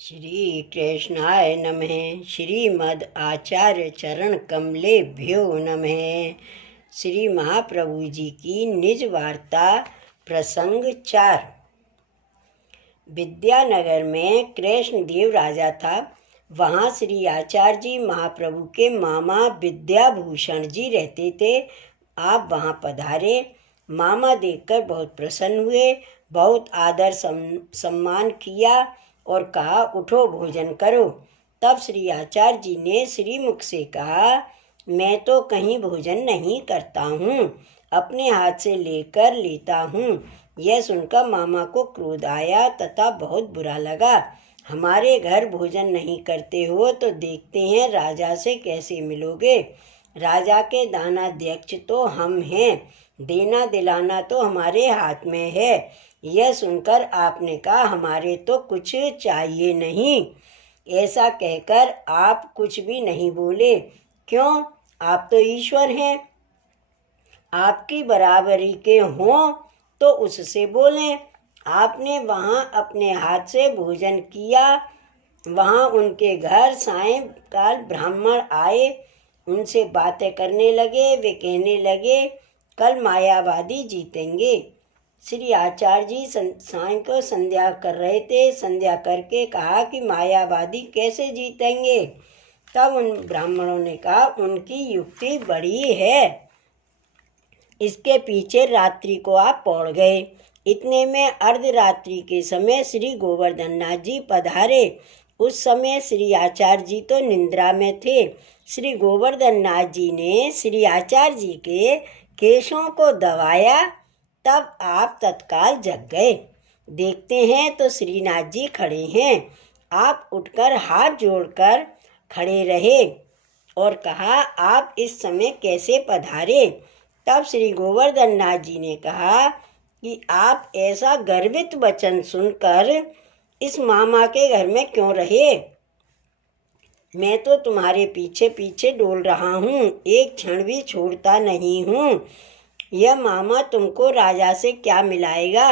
श्री कृष्णाय नमः। श्रीमद् आचार्य चरण कमलेभ्यो नमः। श्री महाप्रभु जी की निज वार्ता प्रसंग 4। विद्यानगर में कृष्णदेव राजा था। वहाँ श्री आचार्य जी महाप्रभु के मामा विद्याभूषण जी रहते थे। आप वहाँ पधारे। मामा देखकर बहुत प्रसन्न हुए, बहुत आदर सम्मान किया और कहा, उठो भोजन करो। तब श्री आचार्य जी ने श्रीमुख से कहा, मैं तो कहीं भोजन नहीं करता हूँ, अपने हाथ से लेकर लेता हूँ। यह सुनकर मामा को क्रोध आया तथा बहुत बुरा लगा। हमारे घर भोजन नहीं करते हो तो देखते हैं राजा से कैसे मिलोगे। राजा के दानाध्यक्ष तो हम हैं, देना दिलाना तो हमारे हाथ में है। यह सुनकर आपने कहा, हमारे तो कुछ चाहिए नहीं। ऐसा कहकर आप कुछ भी नहीं बोले। क्यों? आप तो ईश्वर हैं। आपकी बराबरी के हों तो उससे बोलें। आपने वहाँ अपने हाथ से भोजन किया। वहाँ उनके घर सायंकाल ब्राह्मण आए, उनसे बातें करने लगे। वे कहने लगे, कल मायावादी जीतेंगे। श्री आचार्य जी सायं को संध्या कर रहे थे। संध्या करके कहा कि मायावादी कैसे जीतेंगे। तब उन ब्राह्मणों ने कहा, उनकी युक्ति बड़ी है, इसके पीछे रात्रि को आप पौड़ गए। इतने में अर्धरात्रि के समय श्री गोवर्धन नाथ जी पधारे। उस समय श्री आचार्य जी तो निद्रा में थे। श्री गोवर्धन नाथ जी ने श्री आचार्य जी के केशों को दबाया, तब आप तत्काल जग गए। देखते हैं तो श्रीनाथ जी खड़े हैं। आप उठकर हाथ जोड़कर खड़े रहे और कहा, आप इस समय कैसे पधारे। तब श्री गोवर्धन नाथ जी ने कहा कि आप ऐसा गर्वित वचन सुनकर इस मामा के घर में क्यों रहे। मैं तो तुम्हारे पीछे पीछे डोल रहा हूँ, एक क्षण भी छोड़ता नहीं हूँ। यह मामा तुमको राजा से क्या मिलाएगा।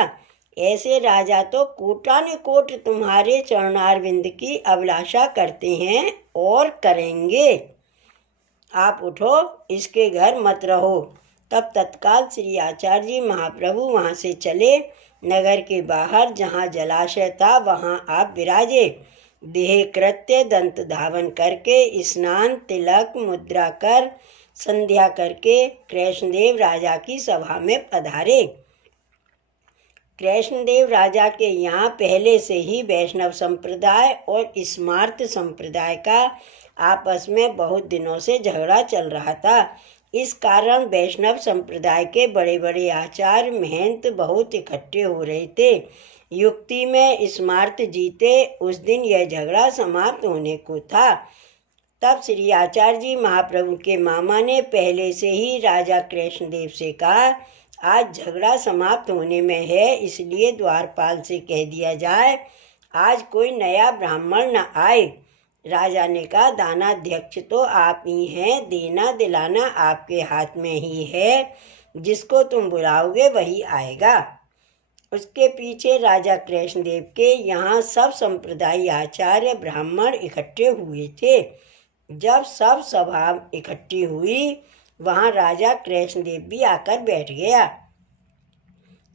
ऐसे राजा तो कोटानुकोट तुम्हारे चरणारविंद की अभिलाषा करते हैं और करेंगे। आप उठो, इसके घर मत रहो। तब तत्काल श्री आचार्य जी महाप्रभु वहाँ से चले। नगर के बाहर जहाँ जलाशय था वहाँ आप विराजे। देह कृत्य दंत धावन करके स्नान तिलक मुद्रा कर संध्या करके कृष्णदेव राजा की सभा में पधारे। कृष्णदेव राजा के यहाँ पहले से ही वैष्णव संप्रदाय और स्मार्त संप्रदाय का आपस में बहुत दिनों से झगड़ा चल रहा था। इस कारण वैष्णव संप्रदाय के बड़े बड़े आचार्य महंत बहुत इकट्ठे हो रहे थे। युक्ति में स्मार्त जीते उस दिन यह झगड़ा समाप्त होने को था। तब श्री आचार्य जी महाप्रभु के मामा ने पहले से ही राजा कृष्णदेव से कहा, आज झगड़ा समाप्त होने में है, इसलिए द्वारपाल से कह दिया जाए आज कोई नया ब्राह्मण न आए। राजा ने कहा, दानाध्यक्ष तो आप ही हैं, देना दिलाना आपके हाथ में ही है, जिसको तुम बुलाओगे वही आएगा। उसके पीछे राजा कृष्णदेव के यहाँ सब संप्रदाय आचार्य ब्राह्मण इकट्ठे हुए थे। जब सब सभा इकट्ठी हुई, वहाँ राजा कृष्णदेव भी आकर बैठ गया।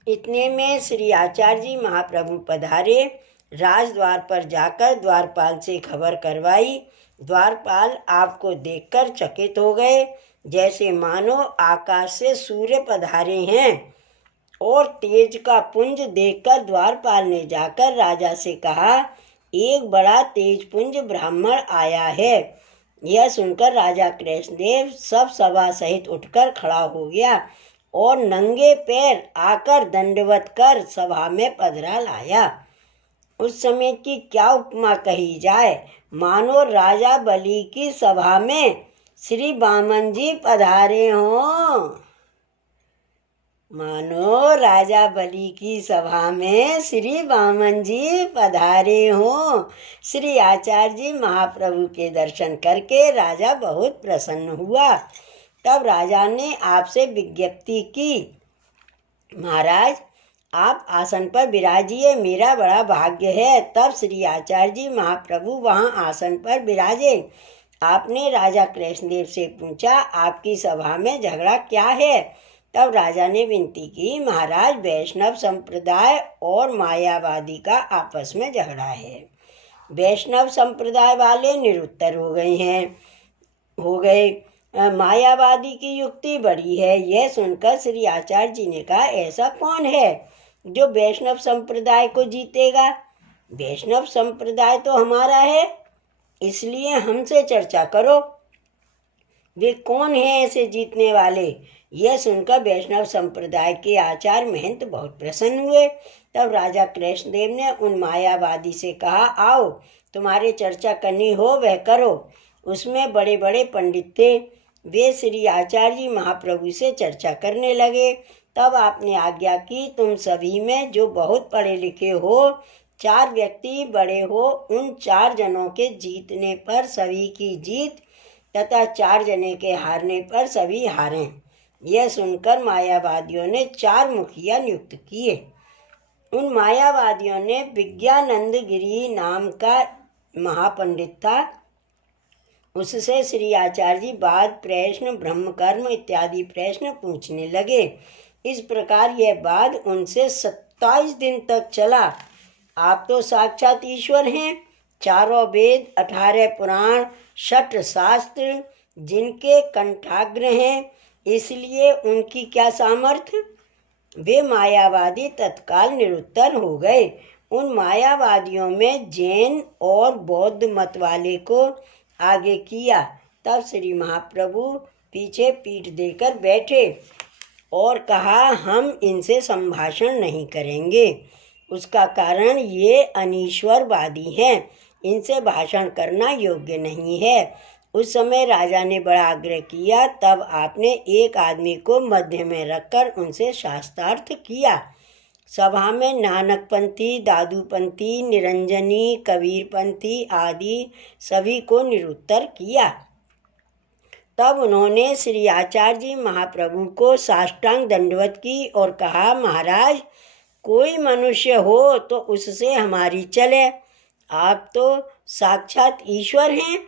इतने में श्री आचार्य जी महाप्रभु पधारे। राजद्वार पर जाकर द्वारपाल से खबर करवाई। द्वारपाल आपको देखकर चकित हो गए, जैसे मानो आकाश से सूर्य पधारे हैं। और तेज का पुंज देखकर द्वारपाल ने जाकर राजा से कहा, एक बड़ा तेज पुंज ब्राह्मण आया है। यह सुनकर राजा कृष्णदेव सब सभा सहित उठकर खड़ा हो गया और नंगे पैर आकर दंडवत कर सभा में पधरा लाया। उस समय की क्या उपमा कही जाए, मानो राजा बलि की सभा में श्री वामन जी पधारे हों। मानो राजा बलि की सभा में श्री वामन जी पधारे हों। श्री आचार्य जी महाप्रभु के दर्शन करके राजा बहुत प्रसन्न हुआ। तब राजा ने आपसे विज्ञप्ति की, महाराज आप आसन पर विराजिए, मेरा बड़ा भाग्य है। तब श्री आचार्य जी महाप्रभु वहाँ आसन पर विराजे। आपने राजा कृष्णदेव से पूछा, आपकी सभा में झगड़ा क्या है? तब राजा ने विनती की, महाराज वैष्णव संप्रदाय और मायावादी का आपस में झगड़ा है। वैष्णव संप्रदाय वाले निरुत्तर हो गए। मायावादी की युक्ति बड़ी है। यह सुनकर श्री आचार्य जी ने कहा, ऐसा कौन है जो वैष्णव संप्रदाय को जीतेगा? वैष्णव संप्रदाय तो हमारा है, इसलिए हमसे चर्चा करो। वे कौन हैं ऐसे जीतने वाले? यह सुनकर वैष्णव संप्रदाय के आचार्य महंत बहुत प्रसन्न हुए। तब राजा कृष्णदेव ने उन मायावादी से कहा, आओ, तुम्हारे चर्चा करनी हो वह करो। उसमें बड़े बड़े पंडित थे। वे श्री आचार्य जी महाप्रभु से चर्चा करने लगे। तब आपने आज्ञा की, तुम सभी में जो बहुत पढ़े लिखे हो, 4 व्यक्ति बड़े हो, उन 4 जनों के जीतने पर सभी की जीत तथा 4 जने के हारने पर सभी हारें। यह सुनकर मायावादियों ने 4 मुखिया नियुक्त किए। उन मायावादियों ने विज्ञानंद गिरी नाम का महापंडित था, उससे श्री आचार्य जी बाद प्रश्न, ब्रह्म कर्म इत्यादि प्रश्न पूछने लगे। इस प्रकार यह वाद उनसे 27 दिन तक चला। आप तो साक्षात ईश्वर हैं। 4 वेद, 18 पुराण, 6 शास्त्र जिनके कंठाग्र हैं, इसलिए उनकी क्या सामर्थ्य? वे मायावादी तत्काल निरुत्तर हो गए। उन मायावादियों में जैन और बौद्ध मत वाले को आगे किया। तब श्री महाप्रभु पीछे पीठ देकर बैठे और कहा, हम इनसे संभाषण नहीं करेंगे। उसका कारण ये अनीश्वरवादी हैं, इनसे भाषण करना योग्य नहीं है। उस समय राजा ने बड़ा आग्रह किया। तब आपने एक आदमी को मध्य में रखकर उनसे शास्त्रार्थ किया। सभा में नानकपंथी, दादूपंथी, निरंजनी, कबीरपंथी आदि सभी को निरुत्तर किया। तब उन्होंने श्री आचार्य जी महाप्रभु को साष्टांग दंडवत की और कहा, महाराज, कोई मनुष्य हो तो उससे हमारी चले। आप तो साक्षात ईश्वर हैं।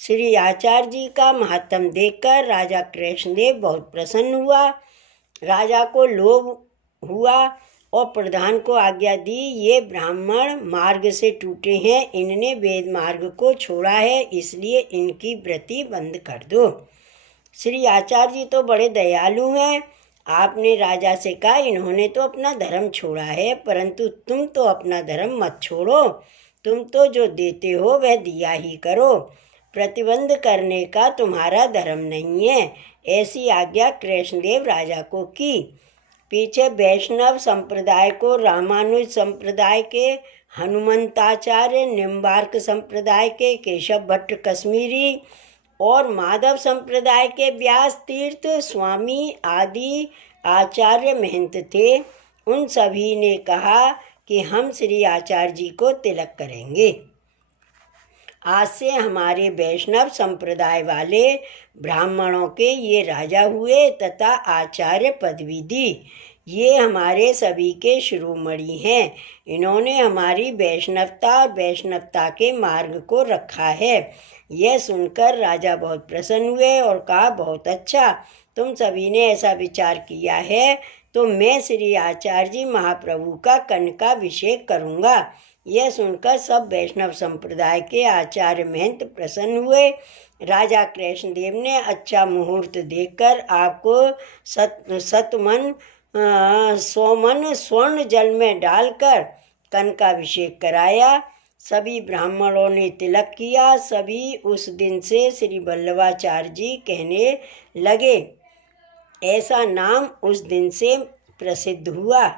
श्री आचार्य जी का महात्म देखकर राजा कृष्णदेव बहुत प्रसन्न हुआ। राजा को लोभ हुआ और प्रधान को आज्ञा दी, ये ब्राह्मण मार्ग से टूटे हैं, इनने वेद मार्ग को छोड़ा है, इसलिए इनकी व्रति बंद कर दो। श्री आचार्य जी तो बड़े दयालु हैं। आपने राजा से कहा, इन्होंने तो अपना धर्म छोड़ा है, परंतु तुम तो अपना धर्म मत छोड़ो। तुम तो जो देते हो वह दिया ही करो। प्रतिबंध करने का तुम्हारा धर्म नहीं है। ऐसी आज्ञा कृष्णदेव राजा को की। पीछे वैष्णव संप्रदाय को रामानुज संप्रदाय के हनुमंताचार्य, निम्बार्क संप्रदाय के केशव भट्ट कश्मीरी और माधव संप्रदाय के व्यास तीर्थ स्वामी आदि आचार्य महंत थे। उन सभी ने कहा कि हम श्री आचार्य जी को तिलक करेंगे। आज से हमारे वैष्णव संप्रदाय वाले ब्राह्मणों के ये राजा हुए तथा आचार्य पदवी दी। ये हमारे सभी के शिरोमणि हैं। इन्होंने हमारी वैष्णवता के मार्ग को रखा है। यह सुनकर राजा बहुत प्रसन्न हुए और कहा, बहुत अच्छा, तुम सभी ने ऐसा विचार किया है तो मैं श्री आचार्य जी महाप्रभु का कनकाभिषेक करूँगा। यह सुनकर सब वैष्णव संप्रदाय के आचार्य महंत प्रसन्न हुए। राजा कृष्णदेव ने अच्छा मुहूर्त देखकर आपको 100 मन स्वर्ण जल में डालकर कनकाभिषेक कराया। सभी ब्राह्मणों ने तिलक किया। सभी उस दिन से श्री वल्लभाचार्य जी कहने लगे। ऐसा नाम उस दिन से प्रसिद्ध हुआ।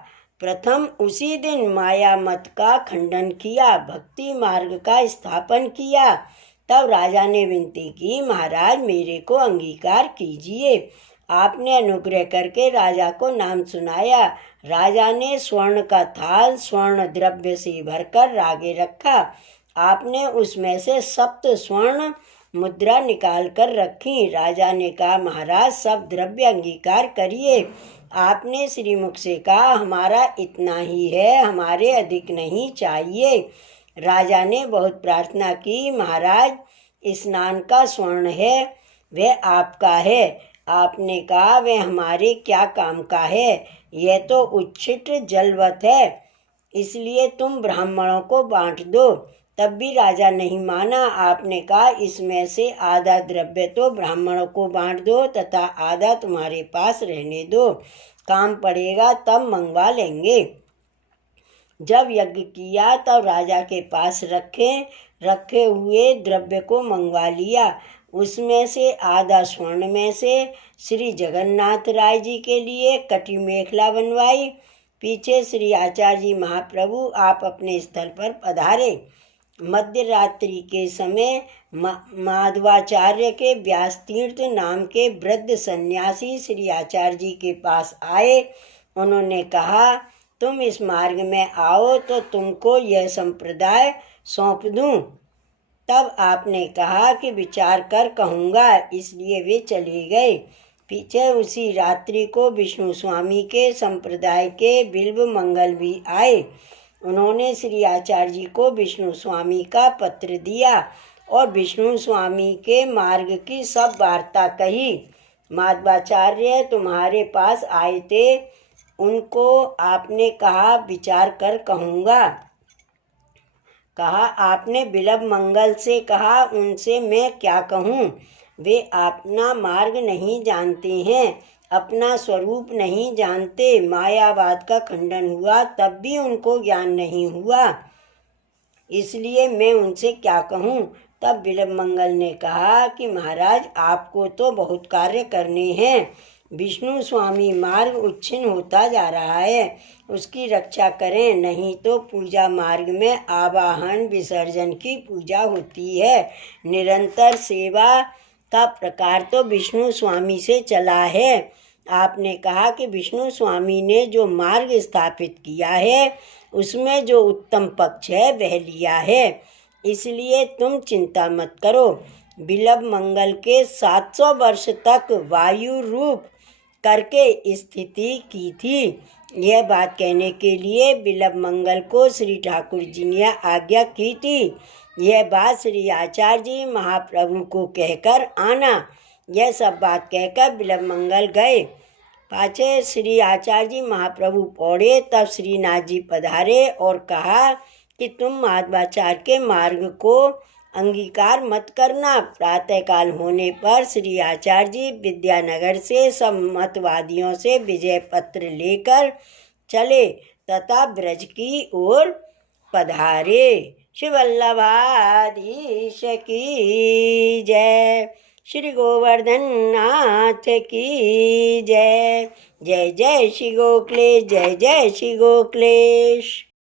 प्रथम उसी दिन माया मत का खंडन किया, भक्ति मार्ग का स्थापन किया। तब राजा ने विनती की, महाराज मेरे को अंगीकार कीजिए। आपने अनुग्रह करके राजा को नाम सुनाया। राजा ने स्वर्ण का थाल स्वर्ण द्रव्य से भरकर आगे रखा। आपने उसमें से 7 स्वर्ण मुद्रा निकाल कर रखी। राजा ने कहा, महाराज सब द्रव्य अंगीकार करिए। आपने श्रीमुख से कहा, हमारा इतना ही है, हमारे अधिक नहीं चाहिए। राजा ने बहुत प्रार्थना की, महाराज स्नान का स्वर्ण है, वह आपका है। आपने कहा, वह हमारे क्या काम का है, यह तो उच्छिष्ट जलवत है, इसलिए तुम ब्राह्मणों को बांट दो। तब भी राजा नहीं माना। आपने कहा, इसमें से आधा द्रव्य तो ब्राह्मणों को बांट दो तथा आधा तुम्हारे पास रहने दो, काम पड़ेगा तब मंगवा लेंगे। जब यज्ञ किया तब राजा के पास रखे हुए द्रव्य को मंगवा लिया। उसमें से आधा स्वर्ण में से श्री जगन्नाथ राय जी के लिए कटी मेखला बनवाई। पीछे श्री आचार्य जी महाप्रभु आप अपने स्थल पर पधारे। मध्य रात्रि के समय माधवाचार्य के व्यास तीर्थ नाम के वृद्ध सन्यासी श्री आचार्य जी के पास आए। उन्होंने कहा, तुम इस मार्ग में आओ तो तुमको यह संप्रदाय सौंप दूं। तब आपने कहा कि विचार कर कहूँगा, इसलिए वे चले गए। पीछे उसी रात्रि को विष्णु स्वामी के संप्रदाय के बिल्व मंगल भी आए। उन्होंने श्री आचार्य जी को विष्णु स्वामी का पत्र दिया और विष्णु स्वामी के मार्ग की सब वार्ता कही। माधवाचार्य तुम्हारे पास आए थे, उनको आपने कहा विचार कर कहूँगा। कहा, आपने बिल्व मंगल से कहा, उनसे मैं क्या कहूँ, वे अपना मार्ग नहीं जानते हैं, अपना स्वरूप नहीं जानते। मायावाद का खंडन हुआ तब भी उनको ज्ञान नहीं हुआ, इसलिए मैं उनसे क्या कहूँ। तब बिल्व मंगल ने कहा कि महाराज, आपको तो बहुत कार्य करने हैं। विष्णु स्वामी मार्ग उच्छिन्न होता जा रहा है, उसकी रक्षा करें, नहीं तो पूजा मार्ग में आवाहन विसर्जन की पूजा होती है। निरंतर सेवा का प्रकार तो विष्णु स्वामी से चला है। आपने कहा कि विष्णु स्वामी ने जो मार्ग स्थापित किया है उसमें जो उत्तम पक्ष है वह लिया है, इसलिए तुम चिंता मत करो। बिल्व मंगल के 700 वर्ष तक वायु रूप करके स्थिति की थी। यह बात कहने के लिए बिल्व मंगल को श्री ठाकुर जी ने आज्ञा की थी। यह बात श्री आचार्य जी महाप्रभु को कहकर आना। यह सब बात कहकर बिल्व मंगल गए। पाछे श्री आचार्य जी महाप्रभु पौड़े। तब श्रीनाथ जी पधारे और कहा कि तुम माधवाचार्य के मार्ग को अंगीकार मत करना। प्रातःकाल होने पर श्री आचार्य जी विद्यानगर से सब मतवादियों से विजय पत्र लेकर चले तथा ब्रज की ओर पधारे। श्री वल्लभाधीश की जय। श्री गोवर्धन नाथ की जय। जय जय श्री गोखलेश, जय जय श्री गोखलेश।